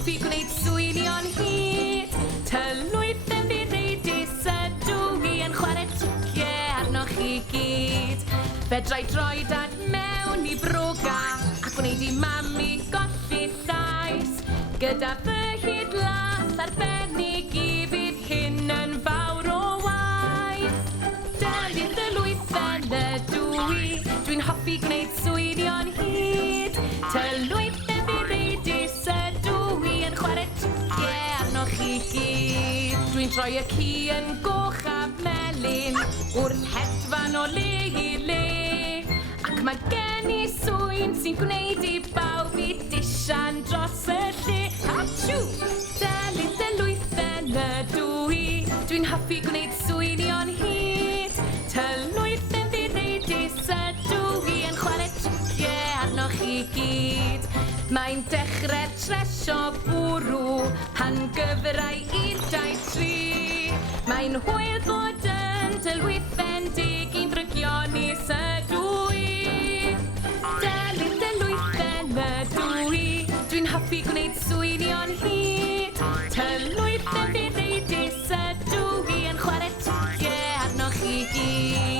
hoffi gwneud swyddion hyd. Tylwyth yn ddireidus ydw i yn chwarae ticiau arnoch chi gyd. Fedrai droi dad mewn i broga ac gwneud i mami golli llais. Gyda fy hyd lath arbennig i fydd hyn yn fawr o waith. Delyth y lwythen ydw i, dwi'n hoffi gwneud swyddion hyd. Tylwyth yn ddireidus ydw i yn chwarae ticiau arnoch chi gyd. Dwi'n troi y ci yn goch a melyn wrth hedfan o le i le. Ac mae gen i swyn sy'n gwneud i bawb i disian dros y lle. Achw! Delyth y lwythen ydw i, dwi'n hoffi gwneud swyddion hyd. Tylwyth yn ddireidus ydw i yn chwarae ticiau arnoch chi gyd. Mae'n dechrau tresio bwrw pan gyfrau 1, 2, 3. Mae'n hwyl bod yn tylwythendig i'n ddrygionus ydw i. Delyth y lwythen ydw i, dwi'n hoffi gwneud swyddion hyd. Tylwyth yn ddireidus ydw i yn chwarae ticiau arnoch chi gyd.